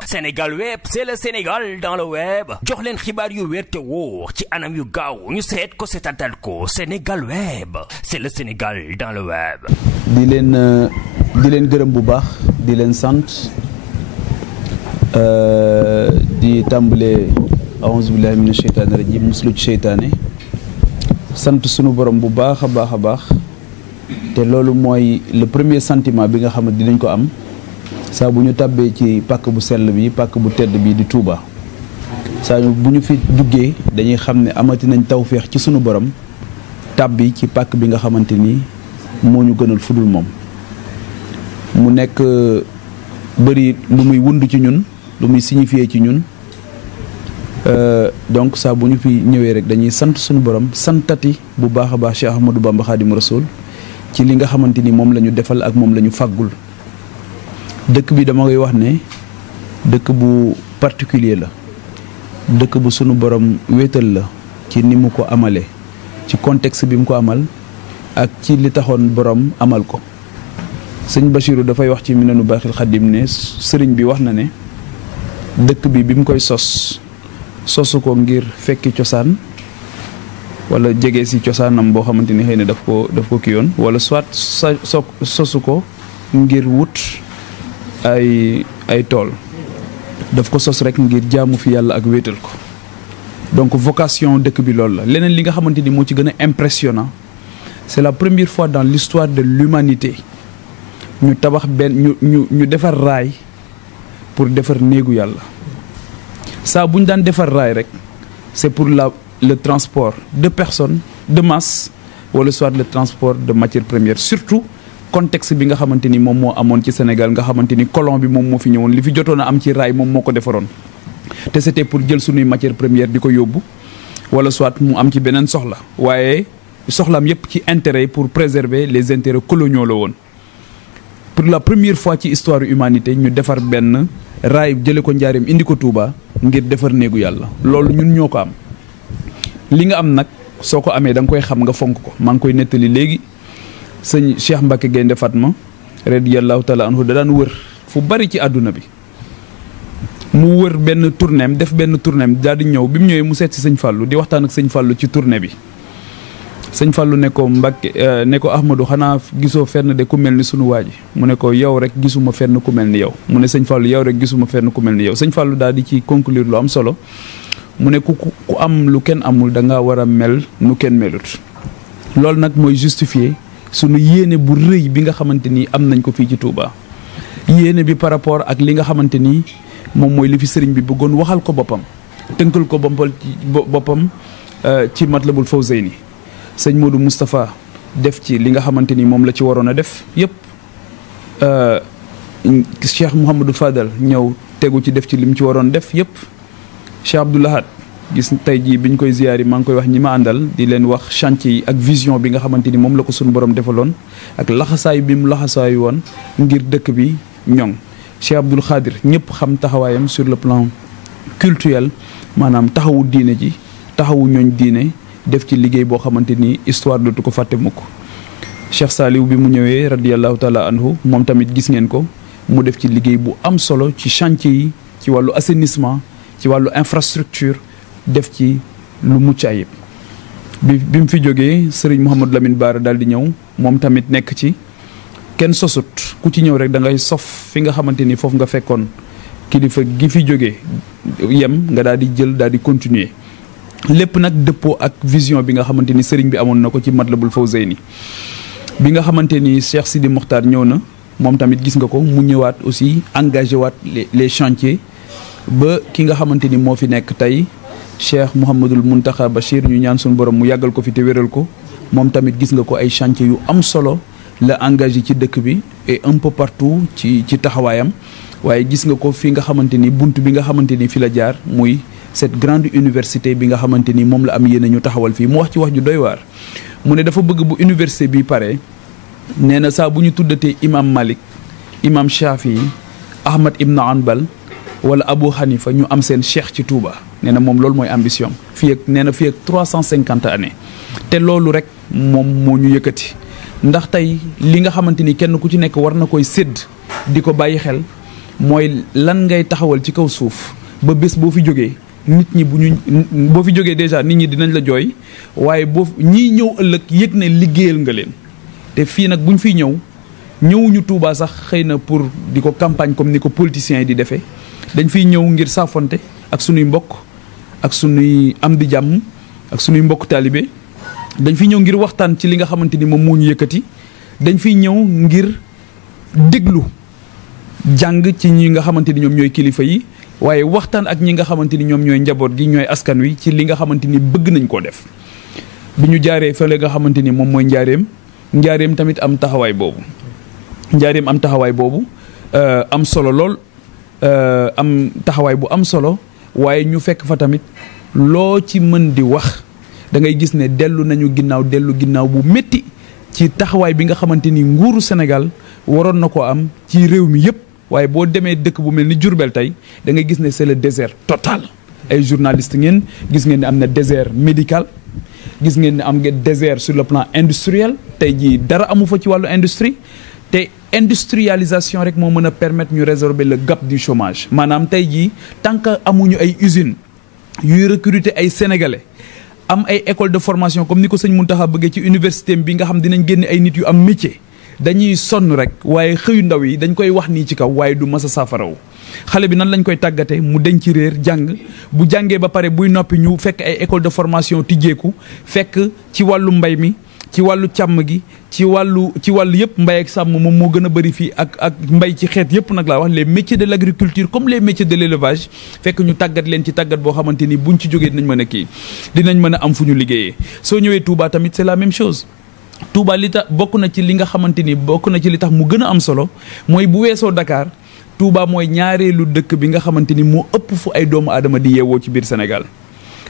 Sénégal web c'est le Sénégal dans le web jox leen xibaar yu wér te wóor ci anam yu gaaw ñu seet ko seetatal ko Sénégal web c'est le Sénégal dans le web. di leen gërëm bu baax di leen sant di tàmbalee a'uuzu billahi mina sheytaani rajim muslu ci seytaane sant sunu borom bu baax a baax te loolu mooy le premier sentiment bi nga xam ne dinañ ko am. saa bu ñu tàbbee ci pàkk bu sell bi pàkk bu tedd bi di Touba saa bu ñu fi duggee dañuy xam ne amati nañ tawféex ci sunu borom tàbbi ci pàkk bi nga xamante ni moo ñu gënal fudul moom. mu nekk bëri lu muy wund ci ñun lu muy signifié ci ñun donc saa bu ñu fi ñëwee rek dañuy sant sunu borom santati bu baax a baax Cheikh Ahmadou Bamba Khadimu Rasul ci li nga xamante ni moom la ñu defal ak moom la ñu fàggul. dëkk bi dama koy wax ne dëkk bu particulier la dëkk bu sunu borom wéetal la ci ni mu ko amalee ci contexte bi mu ko amal ak ci li taxoon borom amal ko. sëñ Bachirou dafay wax ci Minanu Baaxil Xadim ne sëriñ bi wax na ne dëkk bi mu koy sosu ko ngir fekki cosaan wala jege si cosaanam boo xamante ni xëy na daf ko kii yoon wala soit sosu ko ngir wut. ay tool daf ko sos rek ngir jaamu fi yàlla ak wéetal ko donc vocation dëkk bi loolu la leneen li nga xamante ni moo ci gën a impressionnant c'est la première fois dans l'histoire de l'humanité ñu tabax ñu defar raay pour defar néegu yàlla saa bu ñu daan defar raay rek c'est pour le transport de personnes de masse wala soit le transport de matières premières surtout contexte bi nga xamante ni moom moo amoon ci Sénégal nga xamante ni colon bi moom moo fi ñëwoon li fi jotoon a am ci raay moom moo ko defaroon te c'était pour jël sunuy matière première di ko yóbbu wala soit mu am ci beneen soxla waaye soxlaam yépp ci intérêt pour préserver les intérêts coloniaux la woon. pour la première fois ci histoire humanité ñu defar benn raay jële ko Njaaréem indi ko Touba ngir defar néegu yàlla loolu ñun ñoo ko am li nga am nag soo ko amee da nga koy xam nga fonk ko maa ngi koy nettali léegi. sëñ Cheikh Mbacke Gaynde Fatma radiyallahu taala anhu da daan wër fu bari ci àdduna bi mu wër benn tournéem def benn tournéem daal di ñëw bi mu ñëwee mu seet si sëñ Fallou di waxtaan ak sëñ Fallou ci tournée bi sëñ Fallou ne ko Mbacke ne ko Ahmadou xanaa gisoo fenn de ku mel ni sunu waa ji mu ne ko yow rek gisuma fenn ku mel ni yow mu ne sëñ Fallou yow rek gisuma fenn ku mel ni yow sëñ Fallou daal di ci conclure lu am solo mu ne ku am lu kenn amul da ngaa war a mel nu kenn melut loolu nag mooy justifier sunu yéene bu rëy bi nga xamante ni am nañ ko fii ci Touba yéene bi par rapport ak li nga xamante ni moom mooy li fi sëriñ bi bëggoon waxal ko boppam tënkal ko boppam ci Matlabul Fawzayni sëñ Modou Moustapha def ci li nga xamante ni moom la ci waroon a def yépp Cheikh Mouhamadou Fadal ñëw tegu ci def ci lim ci waroon def yépp Cheikh Abdou Lahad gis tey jii biñ koy ziyaari maa ngi koy wax ñi ma àndal di leen wax chantier yi ak vision bi nga xamante ni moom la ko suñu borom defaloon ak laxasaayu bi mu laxasaayu woon ngir dëkk bi ñoŋ Cheikh Abdoul Khadir ñëpp xam taxawaayam sur le plan culturel maanaam taxawu diine ji taxawu ñooñ diine def ci liggéey boo xamante ni histoire dootu ko fàtte mukk Cheikh Saliou bi mu ñëwee radiyallahu taala anhu moom tamit gis ngeen ko mu def ci liggéey bu am solo ci chantier yi ci wàllu assainissement ci wàllu infrastructure def ci lu mucc ayib bi mu fi jógee Serigne Mouhamadou Lamine Bara daal di ñëw moom tamit nekk ci kenn sosut ku ci ñëw rek da ngay sof fi nga xamante ni foofu nga fekkoon kilifa gi fi jógee yem nga daal di jël daal di continuer lépp nag dëppoo ak vision bi nga xamante ni Serigne bi amoon na ko ci Matlabul Fawzayni bi nga xamante ni Cheikh Sidi Mokhtar ñëw na moom tamit gis nga ko mu ñëwaat aussi engagé waat les chantiers ba ki nga xamante ni moo fi nekk tey Cheikh Mouhamadul Mountakha Bachir ñu ñaan suñu borom mu yàggal ko fi te wéral ko moom tamit gis nga ko ay chantier yu am solo la engagé ci dëkk bi et un peu partout ci taxawaayam waaye gis nga ko fi nga xamante ni bunt bi nga xamante ni fi la jaar muy cette grande université bi nga xamante ni moom la am yéene ñu taxawal fii mu wax ci wax ju doy waar mu ne dafa bëgg bu université bi pare nee na saa bu ñu tuddatee imam Malik imam Shafi Ahmad Ibn Hanbal wala Abu Hanifa ñu am seen cheikh ci Touba nee na moom loolu mooy ambition fii ak nee na fii ak 350 années te loolu rek moom moo ñu yëkkati ndax tey li nga xamante ni kenn ku ci nekk war na koy sédd di ko bàyyi xel mooy lan ngay taxawal ci kaw suuf ba bés boo fi jógee nit ñi boo fi jógee déjà nit ñi dinañ la jooy waaye ñiy ñëw ëllëg yëg ne liggéeyal nga leen te fii nag buñ fiy ñëwuñu Touba sax xëy na pour di ko campagne comme ni ko politiciens yi di defee dañ fiy ñëw ngir saafonte ak sunuy mbokk ak sunuy am di jàmm ak sunuy mbokk taalibe dañ fiy ñëw ngir waxtaan ci li nga xamante ni moom moo ñu yëkkati dañ fiy ñëw ngir déglu jàng ci ñi nga xamante ni ñoom ñooy kilifa yi waaye waxtaan ak ñi nga xamante ni ñoom ñooy njaboot gi ñooy askan wi ci li nga xamante ni bëgg nañ koo def bi ñu jaaree fële nga xamante ni moom mooy njaareem tamit am taxawaay boobu am solo lool am taxawaay bu am solo waaye ñu fekk fa tamit loo ci mën di wax da ngay gis ne dellu ginnaaw bu métti ci taxawaay bi nga xamante ni nguuru Sénégal waroon na ko am ci réew mi yëpp waaye boo demee dëkk bu mel ni Diourbel tey da ngay gis ne c'est le désert total ay journalistes ngeen gis ngeen ne am na désert médical gis ngeen ne am ngeen désert sur le plan industriel tey jii dara amu fa ci wàllu industrie te industrialisation rek moo mën a permettre ñu résorber le gap du chômage maanaam tey jii tant que amuñu ay usines yuy recruter ay sénégalais am ay école de formation comme ni ko sëñ Mountakha bëggee ci université bi nga xam dinañ génne ay nit yu am métier dañuy sonn rek waaye xëyu ndaw yi dañ koy wax nii ci kaw waaye du mas a saafaraw xale bi nan lañ koy tàggate mu denc ci réer jàng bu jàngee ba pare buy noppi ñu fekk ay école de formation tijjeeku fekk ci wàllu mbay mi ci wàllu càmm gi ci wàllu yëpp mbay ak sàmm moom moo gën a bëri fii ak mbay ci xeet yëpp nag laa wax les métiers de l'agriculture comme les métiers de l'élevage fekk ñu tàggat leen ci tàggat boo xamante ni buñ ci jógee dinañ mën a am fu ñu liggéeyee soo ñëwee Touba tamit c'est la même chose Touba li tax bokk na ci li tax mu gën a am solo mooy bu weesoo Dakar Touba mooy ñaareelu dëkk bi nga xamante ni moo ëpp fu ay doomu aadama di yeewoo ci biir Sénégal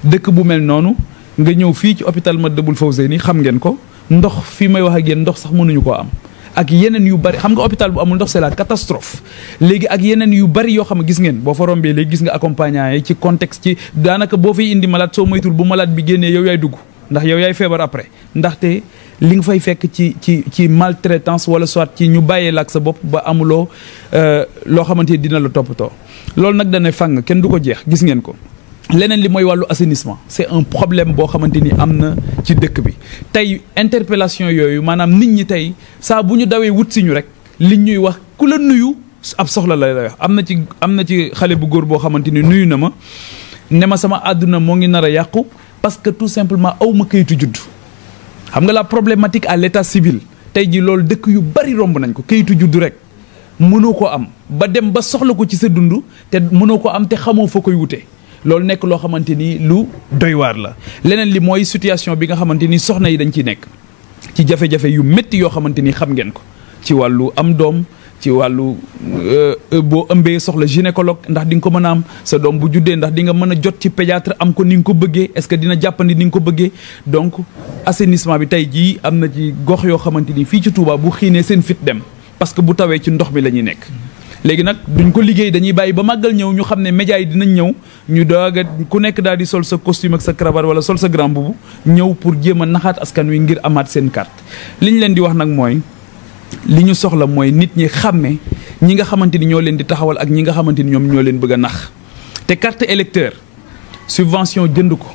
dëkk bu mel noonu nga ñëw fii ci hôpital Matlaboul Fawzeyni xam ngeen ko ndox fii may wax ak yéen ndox sax mënuñu koo am ak yeneen yu bari xam nga hôpital bu amul ndox c'est la catastrophe léegi ak yeneen yu bari yoo xam ne gis ngeen boo fa rombee léegi gis nga accompagnant yi ci contexte ci daanaka boo fiy indi malade soo moytul bu malade bi génnee yow yaay dugg ndax yow yaay feebar après ndaxte li nga fay fekk ci maltraitance wala soit ci ñu bàyyee la ak sa bopp ba amuloo loo xamante ni dina la toppatoo loolu nag dana fàng kenn du ko jeex gis ngeen ko leneen li mooy wàllu assainissement c'est un problème boo xamante ni am na ci dëkk bi tey interpellation yooyu maanaam nit ñi tey saa bu ñu dawee wut si ñu rek li ñuy wax ku la nuyu ab soxla la lay wax am na ci xale bu góor boo xamante ni nuyu na ma ne ma sama àdduna moo ngi nar a yàqu parce que tout simplement aw ma kayitu juddu xam nga la problématique à l'état civil tey ji loolu dëkk yu bari romb nañ ko kayitu juddu rek mënoo ko am ba dem ba soxla ko ci sa dund te mënoo ko am te xamoo fa koy wute loolu nekk loo xamante ni lu doy waar la leneen li mooy situation bi nga xamante ni soxna yi dañ ciy nekk ci jafe-jafe yu métti yoo xamante ni xam ngeen ko ci wàllu am doom ci wàllu boo ëmbee soxla gynécologue ndax di nga ko mën a am sa doom bu juddee ndax di nga mën a jot ci pédiatre am ko ni nga ko bëggee est-ce que dina jàppandi ni nga ko bëggee donc assainissement bi tey jii am na ci gox yoo xamante ni fii ci Touba bu xiinee seen fit dem parce que bu tawee ci ndox mi la ñuy nekk léegi nag duñ ko liggéey dañuy bàyyi ba màggal ñëw ñu xam ne médias yi dinañ ñëw ñu daaga ku nekk daal di sol sa costume ak sa cravate wala sol sa grand boubou ñëw pour jéem a naxaat askan wi ngir amaat seen carte li ñu leen di wax nag mooy li ñu soxla mooy nit ñi xàmme ñi nga xamante ni ñoo leen di taxawal ak ñi nga xamante ni ñoom ñoo leen bëgg a nax te carte électeur subvention jënd ko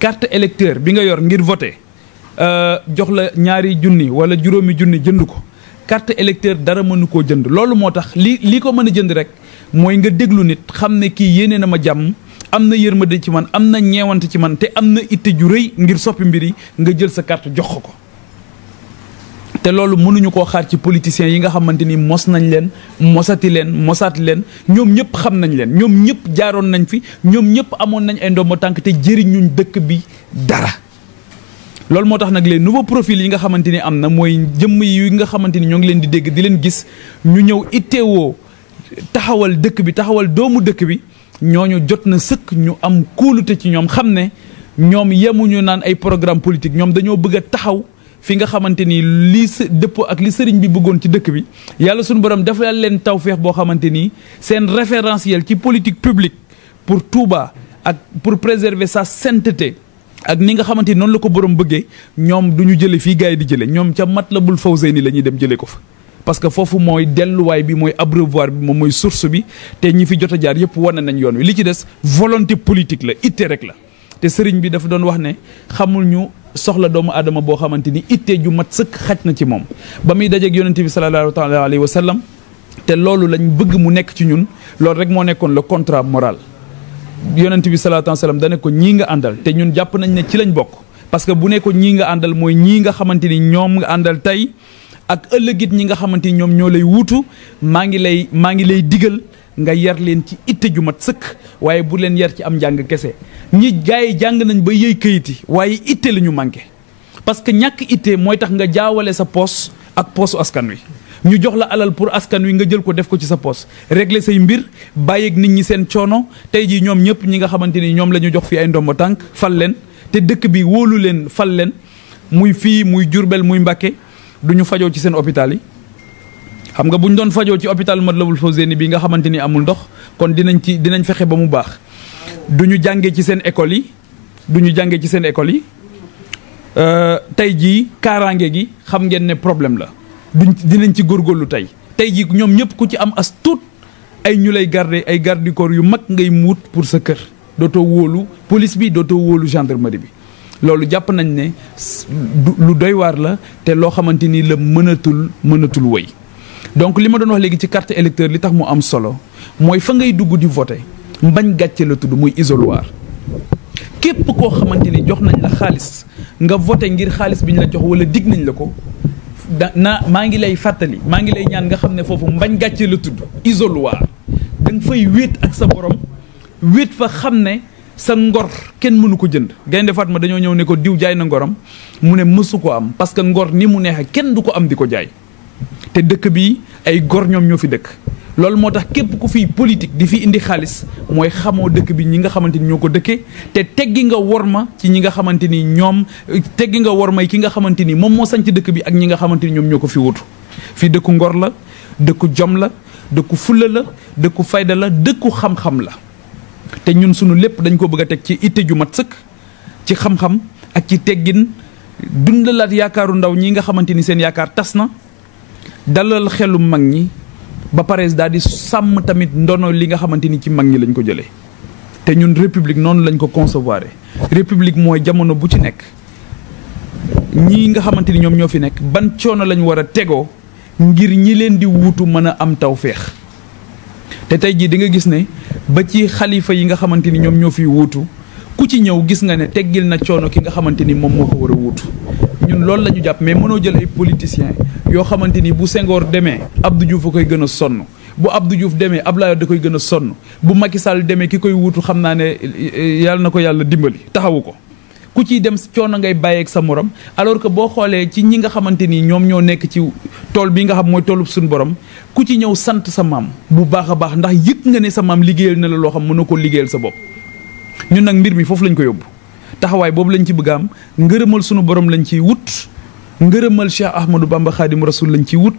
carte électeur bi nga yor ngir voter jox la 2 junni wala 5 junni jënd ko carte électeur dara mënu koo jënd loolu moo tax li ko mën a jënd rek mooy nga déglu nit xam ne kii yéene na ma jàmm am na yërmande ci man am na ñeewante ci man te am na itte ju rëy ngir soppi mbir yi nga jël sa carte jox ko te loolu mënuñu koo xaar ci politiciens yi nga xamante ni mos nañ leen mosaati leen ñoom ñëpp xam nañ leen ñoom ñëpp jaaroon nañ fi ñoom ñëpp amoon nañ ay ndombo tànk te jëriñuñ dëkk bi dara loolu moo tax nag les nouveaux profils yi nga xamante ni am na mooy jëmm yi nga xamante ni ñoo ngi leen di dégg di leen gis ñu ñëw itteewoo taxawal dëkk bi taxawal doomu dëkk bi ñooñu jot na sëkk ñu am kóolute ci ñoom xam ne ñoom yemuñu naan ay programme politique ñoom dañoo bëgg a taxaw fi nga xamante ni lii dëppoo ak li sëriñ bi bëggoon ci dëkk bi yàlla suñu borom dafa leen tawfeex boo xamante ni seen référentiel ci politique publique pour Touba ak pour préserver sa sainteté ak ni nga xamante ni noonu la ko borom bëggee ñoom du ñu jële fii gars yi di jële ñoom ca Matlabul Fawzeyni la ñuy dem jële ko fa parce que foofu mooy delluwaay bi mooy abreuvoir bi moom mooy source bi te ñi fi jot a jaar yëpp wane nañ yoon wi li ci des volonté politique la itte rek la te sëriñ bi dafa doon wax ne xamul ñu soxla doomu aadama boo xamante ni itte ju mat sëkk xaj na ci moom ba muy dajeeg yonente bi sallallahu taala alayhi wa sallam te loolu lañ bëgg mu nekk ci ñun loolu rek moo nekkoon le contrat moral yonente bi sallallahu alayhi wa sallam dane ko ñii nga àndal te ñun jàpp nañ ne ci lañ bokk parce que bu ne ko ñii nga àndal mooy ñii nga xamante ni ñoom nga àndal tey ak ëllëgit ñi nga xamante ni ñoom ñoo lay wuutu maa ngi lay digal nga yar leen ci itte ju mat sëkk waaye bu leen yar ci am njàng kese ñi gars yi jàng nañ ba yëy kayiti waaye itte la ñu manqué parce que ñàkk itte mooy tax nga jaawale sa poos ak poosu askan wi ñu jox la alal pour askan wi nga jël ko def ko ci sa poos régler say mbir bàyyeeg nit ñi seen coono tey jii ñoom ñëpp ñi nga xamante ni ñoom la ñu jox fi ay ndombo tànk fal leen te dëkk bi wóolu leen fal leen muy fii muy Jurbel muy Mbàkke du ñu fajoo ci seen hôpital yi xam nga bu ñu doon fajoo ci hôpital Matlaboul Fawzeyni bi nga xamante ni amul ndox kon dinañ fexe ba mu baax du ñu jàngee ci seen école yi tey jii kaaraange gi xam ngeen ne problème la dinañ ci góorgóorlu tey jii ñoom ñëpp ku ci am as tuut ay ñu lay garder ay garde du corps yu mag ngay muut pour sa kër dootoo wóolu police bi dootoo wóolu gendarmerie bi loolu jàpp nañ ne lu doy waar la te loo xamante ni la mënatul wëy donc li ma doon wax léegi ci carte électeur li tax mu am solo mooy fa ngay dugg di voter mbañ gàcce la tudd muy isoloir képp koo xamante ni jox nañ la xaalis nga voter ngir xaalis bi ñu la jox wala dig nañ la ko maa ngi lay fàttali maa ngi lay ñaan nga xam ne foofu mbañ gàcce la tudd isoloir da nga fay wéet ak sa borom wéet fa xam ne sa ngor kenn mënu ko jënd Gaynde Fatma dañoo ñëw ne ko diw jaay na ngoram mu ne mësu ko am parce que ngor ni mu neexee kenn du ko am di ko jaay te dëkk bi ay gor ñoom ñoo fi dëkk loolu moo tax képp ku fi politique di fi indi xaalis mooy xamoo dëkk bi ñi nga xamante ni ñoo ko dëkkee te teggi nga worma ci ñi nga xamante ni ñoom teggi nga wormay ki nga xamante ni moom moo sanc dëkk bi ak ñi nga xamante ni ñoom ñoo ko fi wutu fii dëkku ngor la dëkku jom la dëkku fulla la dëkku fayda la dëkku xam-xam la te ñun sunu lépp dañ ko bëgg a teg ci itte ju mat sëkk ci xam-xam ak ci teggin dundalaat yaakaaru ndaw ñi nga xamante ni seen yaakaar tas na dalal xelu mag ñi ba pare daal di sàmm tamit ndono li nga xamante ni ci mag ñi lañ ko jëlee te ñun république noonu lañ ko concevoir république mooy jamono bu ci nekk ñii nga xamante ni ñoom ñoo fi nekk ban coono lañ war a tegoo ngir ñi leen di wuutu mën a am tawféex te tey jii di nga gis ne ba ci xalifa yi nga xamante ni ñoom ñoo fi wuutu ku ci ñëw gis nga ne teggil na coono ki nga xamante ni moom moo ko war a wuutu ñun loolu la ñu jàpp mais mënoo jël ay politiciens yoo xamante ni bu Senghor demee Abdou Diouf a koy gën a sonn bu Abdou Diouf demee Abdoulaye Wade da koy gën a sonn bu Macky Sall demee ki koy wuutu xam naa ne yàlla na ko yàlla dimbali taxawu ko ku ciy dem coono ngay bàyyeeg sa morom alors que boo xoolee ci ñi nga xamante ni ñoom ñoo nekk ci tool bi nga xam mooy toolub suñu borom ku ci ñëw sant sa maam bu baax a baax ndax yëg nga ne sa maam liggéeyal na la loo xam mën na ko liggéeyal sa bopp ñun nag mbir mi foofu lañ ko yóbbu taxawaay boobu lañ ci bëgg am ngërëmal sunu borom lañ ciy wut ngërëmal Cheikh Ahmadou Bamba Khadim Rasoul lañ ciy wut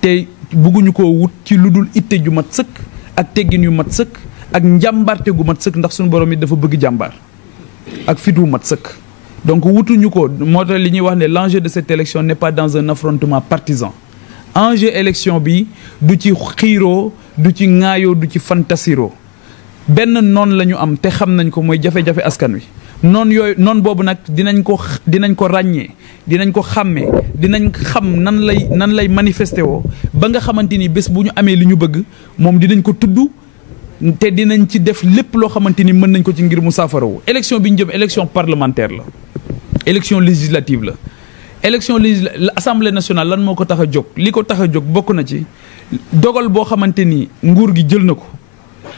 te bëgguñu koo wut ci lu dul itte ju mat sëkk ak teggin yu mat sëkk ak njàmbarte gu mat sëkk ndax sunu borom it dafa bëgg jàmbaar ak fit wu mat sëkk donc wutuñu ko moo tax li ñuy wax ne l'enjeu de cette élection n'est pas dans un affrontement partisan enjeu élection bi du ci xiiroo du ci ŋaayoo du ci fantasiroo benn noon la ñu am te xam nañ ko mooy jafe-jafe askan wi noon boobu nag dinañ ko ràññee dinañ ko xàmmee dinañ xam nan lay manifesté woo ba nga xamante ni bés bu ñu amee li ñu bëgg moom dinañ ko tudd te dinañ ci def lépp loo xamante ni mën nañ ko ci ngir mu saafarawu élection bi ñu jëm élection parlementaire la élection législative la élection assemblée nationale lan moo ko tax a jóg li ko tax a jóg bokk na ci dogal boo xamante ni nguur gi jël na ko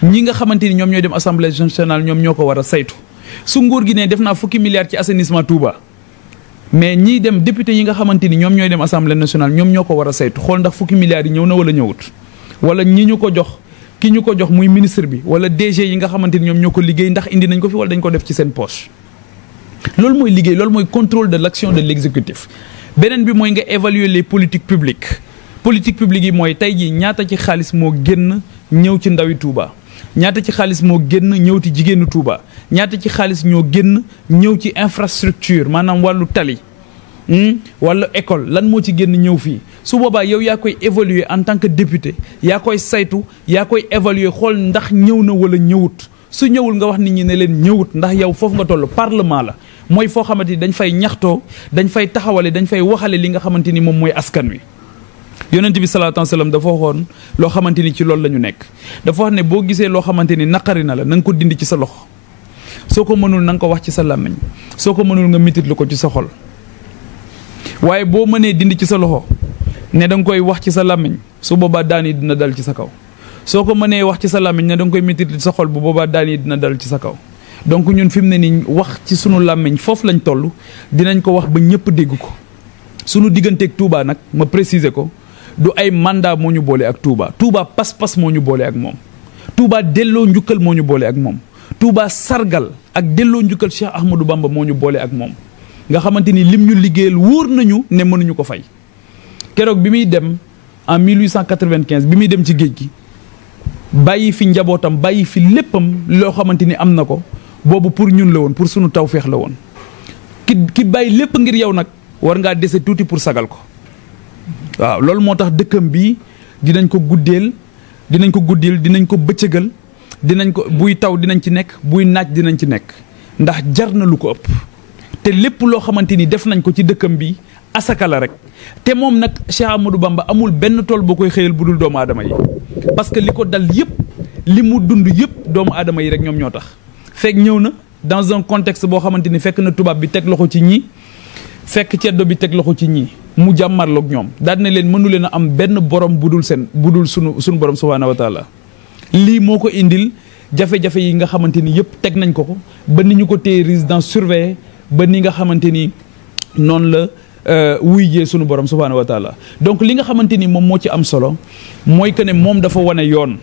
ñi nga xamante ni ñoom ñooy dem assemblée nationale ñoom ñoo ko war a saytu su nguur gi ne def naa fukki milliards ci assainissement Touba mais ñiy dem député yi nga xamante ni ñoom ñooy dem assemblée nationale ñoom ñoo ko war a saytu xool ndax fukki milliards yi ñëw na wala ñëwut wala ñi ñu ko jox ki ñu ko jox muy ministre bi wala DG yi nga xamante ni ñoom ñoo ko liggéey ndax indi nañ ko fi wala dañ ko def ci seen poche loolu mooy liggéey loolu mooy contrôle de l'action de l'exécutif beneen bi mooy nga évaluer les politiques publiques yi mooy tey jii ñaata ci xaalis moo génn ñëw ci ndawi Touba ñaata ci xaalis moo génn ñëw ci jigéenu Touba ñaata ci xaalis ñoo génn ñëw ci infrastructure maanaam wàllu tali wala école lan moo ci génn ñëw fii su boobaa yow yaa koy évaluer en tant que député yaa koy saytu yaa koy évaluer xool ndax ñëw na wala ñëwut su ñëwul nga wax nit ñi ne leen ñëwut ndax yow foofu nga toll parlement la mooy foo xamante ni dañ fay ñaxtoo dañ fay taxawale dañ fay waxale li nga xamante ni moom mooy askan wi. yonent bi salaatu wa salaam dafa waxoon loo xamante ni ci loolu la ñu nekk dafa wax ne boo gisee loo xamante ni naqari na la na nga ko dindi ci sa loxo soo ko mënul na nga ko wax ci sa làmmiñ soo ko mënul nga mititlu ko ci sa xol waaye boo mënee dindi ci sa loxo ne da nga koy wax ci sa làmmiñ su boobaa daan yi dina dal ci sa kaw soo ko mënee wax ci sa làmmiñ ne da nga koy mititlu ci sa xol bu boobaa daan yi dina dal ci sa kaw donc ñun fi mu ne nii wax ci sunu làmmiñ foofu lañ toll dinañ ko wax ba ñëpp dégg ko sunu digganteeg Touba nag ma préciser ko du ay mandat moo ñu boole ak Touba Touba pas-pas moo ñu boole ak moom Touba delloo njukkal moo ñu boole ak moom Touba sargal ak delloo njukkal Cheikh Ahmadou Bamba moo ñu boole ak moom nga xamante ni lim ñu liggéeyal wóor nañu ne mënuñu ko fay keroog bi muy dem en 1895 bi muy dem ci géej gi bàyyi fi njabootam bàyyi fi léppam loo xamante ni am na ko boobu pour ñun la woon pour sunu tawféex la woon ki bàyyi lépp ngir yow nag war ngaa dese tuuti pour sagal ko waaw loolu moo tax dëkkam bi dinañ ko guddeel dinañ ko bëccëgal dinañ ko buy taw dinañ ci nekk buy naaj dinañ ci nekk ndax jar na lu ko ëpp te lépp loo xamante ni def nañ ko ci dëkkam bi asaka la rek te moom nag Cheikh Amadou Bamba amul benn tool boo koy xëyal bu dul doomu aadama yi parce que li ko dal yëpp li mu dund yëpp doomu aadama yi rek ñoom ñoo tax fekk ñëw na dans un contexte boo xamante ni fekk na tubaab bi teg loxo ci ñii fekk ceddo bi teg loxo ci ñii mu jàmmarloog ñoom daal ne leen mënu leen a am benn borom bu dul sunu borom subhaanahu wa taala lii moo ko indil jafe-jafe yi nga xamante ni yëpp teg nañ ko ba ni ñu ko téye résidence surveillée ba ni nga xamante ni noonu la wuy jee sunu borom subhaanahu wa taala donc li nga xamante ni moom moo ci am solo mooy que ne moom dafa wane yoon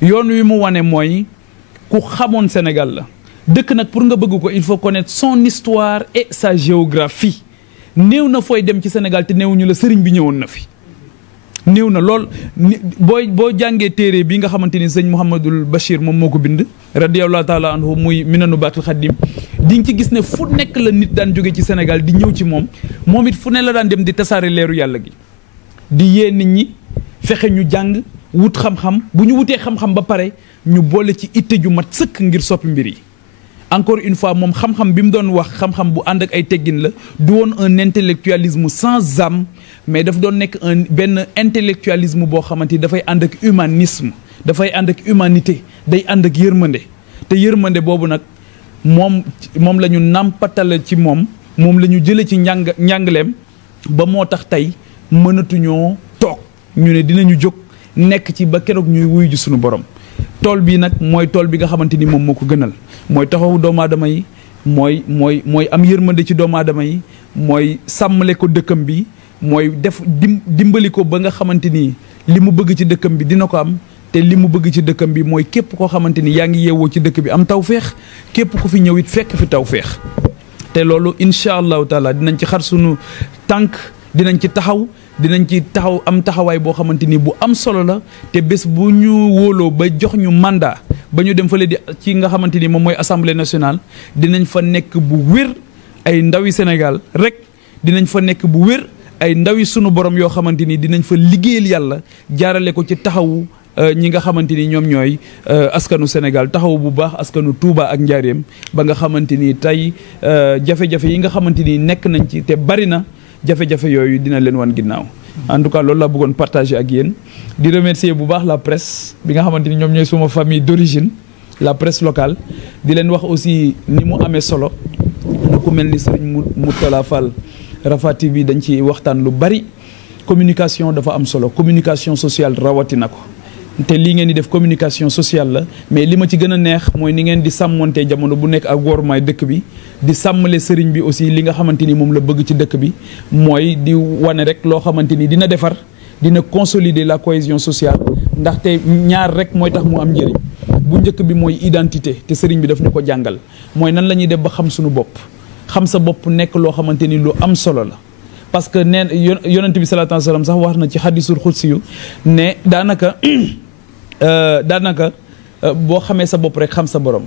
wi mu wane mooy ku xamoon Sénégal la dëkk nag pour nga bëgg ko il faut connaître son histoire et sa géographie néew na fooy dem ci Sénégal te néew ñu la sëriñ bi ñëwoon na fi néew na lool boo jàngee téere bi nga xamante ni sëñ Mouhamadul Bachir moom moo ko bind radiyallahu taala anhu muy minanu baatul xaddim di nga ci gis ne fu nekk la nit daan jóge ci Sénégal di ñëw ci moom it fu ne la daan dem di tasaare leeru yàlla gi di yee nit ñi fexe ñu jàng wut xam-xam bu ñu wutee xam-xam ba pare ñu boole ci itte ju mat sëkk ngir soppi mbir yi encore une fois moom xam-xam bi mu doon wax xam-xam bu ànd ak ay teggin la du woon un intellectualisme sans âme mais daf doon nekk benn intellectualisme boo xamante ni dafay ànd ak humanisme dafay ànd ak humanité day ànd ak yërmande te yërmande boobu nag moom la ñu nàmpatal ci moom la ñu jëlee ci njàngaleem ba moo tax tey mënatuñoo toog ñu ne dinañu jóg nekk ci ba keroog ñuy wuyu ji suñu borom tool bii nag mooy tool bi nga xamante ni moom moo ko gënal mooy taxawu doomu aadama yi mooy am yërmande ci doomu aadama yi mooy sàmmale ko dëkkam bi mooy dimbali ko ba nga xamante ni li mu bëgg ci dëkkam bi dina ko am te li mu bëgg ci dëkkam bi mooy képp koo xamante ni yaa ngi yeewoo ci dëkk bi am tawféex képp ku fi ñëw it fekk fi tawféex te loolu incha allahu taala dinañ ci xar sunu tànk dinañ ci taxaw am taxawaay boo xamante ni bu am solo la te bés bu ñu wóoloo ba jox ñu mandat ba ñu dem fële di ci nga xamante ni moom mooy assemblée nationale dinañ fa nekk bu wér ay ndawi Sénégal rek dinañ fa nekk bu wér ay ndawi sunu borom yoo xamante ni dinañ fa liggéeyal yàlla jaarale ko ci taxawu ñi nga xamante ni ñoom ñooy askanu Sénégal taxaw bu baax askanu Touba ak Njaaréem ba nga xamante ni tey jafe-jafe yi nga xamante ni nekk nañ ci te bari na jafe-jafe yooyu dina leen wan ginnaaw en tout cas loolu laa bëggoon partager ak yéen di remercier bu baax la presse bi nga xamante ni ñoom ñooy suma famille d'origine la presse locale di leen wax aussi ni mu amee solo na ku mel ni Serigne Moutala Fall Rafah bi dañ ci waxtaan lu bari communication dafa am solo communication sociale rawatina ko te lii ngeen di def communication sociale la mais li ma ci gën a neex mooy ni ngeen di sàmmonte jamono bu nekk ak wormaay dëkk bi di sàmmale sëriñ bi aussi li nga xamante ni moom la bëgg ci dëkk bi mooy di wane rek loo xamante ni dina defar dina consolider la cohésion sociale ndaxte ñaar rek mooy tax mu am njëriñ bu njëkk bi mooy identité te sëriñ bi daf ñu ko jàngal mooy nan la ñuy def ba xam suñu bopp xam sa bopp nekk loo xamante ni lu am solo la parce que neen yonent bi sallallahu alayhi wa sallam sax wax na ci hadisul xudsi yu ne daanaka boo xamee sa bopp rek xam sa borom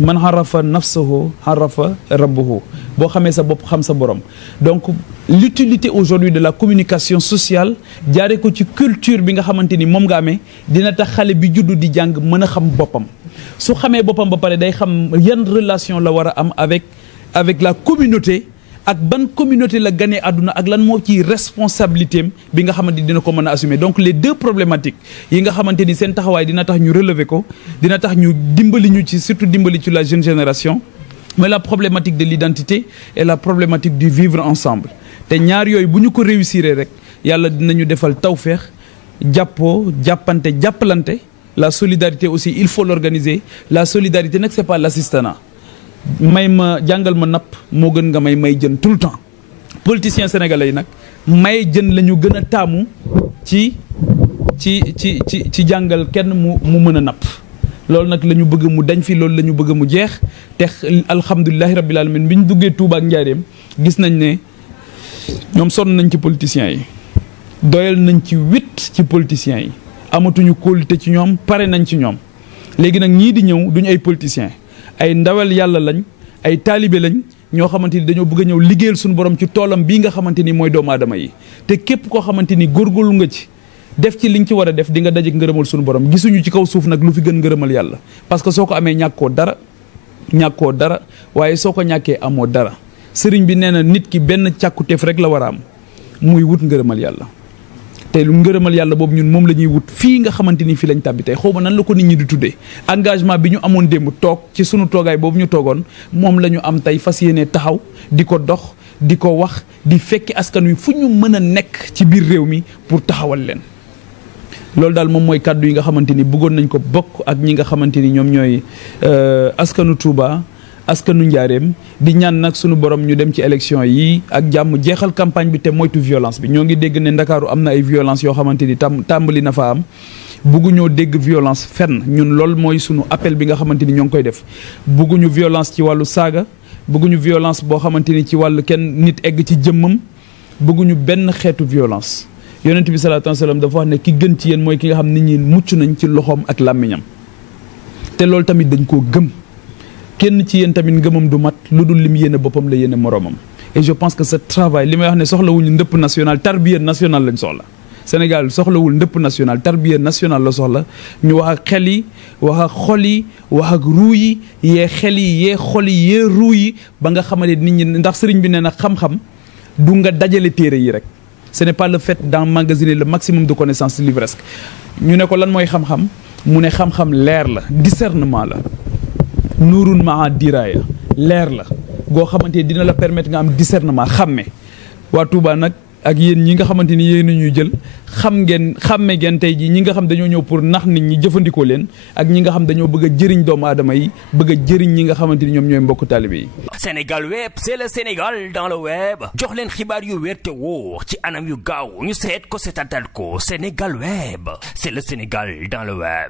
man xarafa nafsahu xarafa rabbahu boo xamee sa bopp xam sa borom. Donc l'utilité aujourd'hui de la communication sociale jaaree ko ci culture bi nga xamante ni moom nga amee dina tax xale bi juddu di jàng mën a xam boppam su xamee boppam ba pare day xam yan relation la war a am avec la communauté ak ban communauté la ganee àdduna ak lan moo ci responsabilité am bi nga xamante ni dina ko mën a assumer. Donc les deux problématiques yi nga xamante ni seen taxawaay dina tax ñu relever ko dina tax ñu dimbali ñu ci surtout dimbali ci la jeune génération, mais la problématique de l'identité et la problématique du vivre ensemble. te ñaar yooyu bu ñu ko réussir rek yàlla dinañu defal tawféex jàppoo jàppante jàppalante. La solidarité aussi il faut l'organiser. La solidarité nag c'est pas l'assistanat. may ma jàngal ma napp moo gën nga may jën tout le temps. Politiciens sénégalais yi nag may jën la ñu gën a taamu ci jàngal kenn mu mën a napp. loolu nag la ñu bëgg mu dañ fi loolu la ñu bëgg mu jeex te alhamdulilahi rabbil alamin bi ñu duggee Touba ak Njaaréem gis nañ ne ñoom sonn nañ ci politiciens yi doyal nañ ci wit ci politiciens yi amatuñu kóolute ci ñoom pare nañ ci ñoom. léegi nag ñii di ñëw duñu ay politiciens ay ndawal yàlla lañ ay taalibe lañ ñoo xamante ni dañoo bëgg a ñëw liggéeyal suñu borom ci toolam bii nga xamante ni mooy doomu aadama yi. te képp koo xamante ni góorgóorlu nga ci def ci li nga ci war a def di nga dajeek ngërëmal suñu borom. gisuñu ci kaw suuf nag lu fi gën ngërëmal yàlla parce que soo ko amee ñàkkoo dara waaye soo ko ñàkkee amoo dara. sëriñ bi nee na nit ki benn càkkutéef rek la war a am muy wut ngërëmal yàlla. te lu ngërëmal yàlla boobu ñun moom la ñuy wut fii nga xamante ni fii lañ tàbbi tey xaw ma nan la ko nit ñi di tuddee engagement bi ñu amoon démb toog ci sunu toogaay boobu ñu toogoon moom la ñu am tey fas yéene taxaw di ko dox di ko wax di fekki askan wi fu ñu mën a nekk ci biir réew mi pour taxawal leen. loolu daal moom mooy kàddu yi nga xamante ni bëggoon nañ ko bokk ak ñi nga xamante ni ñoom ñooy askanu Touba askanu Njaareem di ñaan nag sunu borom ñu dem ci élection yi ak jàmm jeexal campagne bi te moytu violence bi. ñoo ngi dégg ne Ndakaaru am na ay violence yoo xamante ni tàmbali na fa am bugguñoo dégg violence fenn ñun loolu mooy sunu appel bi nga xamante ni ñoo ngi koy def. bugguñu violence ci wàllu saaga bugguñu violence boo xamante ni ci wàllu kenn nit egg ci jëmmam bugguñu benn xeetu violence. Yonent bi salaatu wasalaam dafa wax ne ki gën ci yéen mooy ki nga xam nit ñi mucc nañ ci loxoom ak làmmiñam te loolu tamit dañ koo gëm. kenn ci yéen tamit ngëmam du mat lu dul lim yéene boppam la yéene moroomam. et je pense que ce travail li may wax ne soxlawuñu ndëpp national tarbiya national lañ soxla. Sénégal soxlawul ndëpp national tarbiya national la soxla ñu wax ak xel yi wax ak xol yi wax ak ruu yi yee xel yi yee xol yi yee ruu yi ba nga xamante nit ñi ndax sëriñ bi nee na xam-xam du nga dajale téere yi rek. Ce n'est pas le fait d'emmagasiner le maximum de connaissances livresques ñu ne ko lan mooy xam-xam mu ne xam-xam leer la discernement la nuurun maa diraaya leer la goo xamante dina la permettre nga am discernement xàmme. waa Touba nag ak yéen ñi nga xamante ni yéen ñuy jël xàmme ngeen tey ji ñi nga xam dañoo ñëw pour nax nit ñi jëfandikoo leen ak ñi nga xam dañoo bëgg a jëriñ doomu aadama yi bëgg a jëriñ ñi nga xamante ni ñoom ñooy mbokk taalibe yi. Sénégal web c'est le Sénégal dans le web jox leen xibaar yu wér te wóor ci anam yu gaaw ñu seet ko seetatal ko Sénégal web c'est le Sénégal dans le web.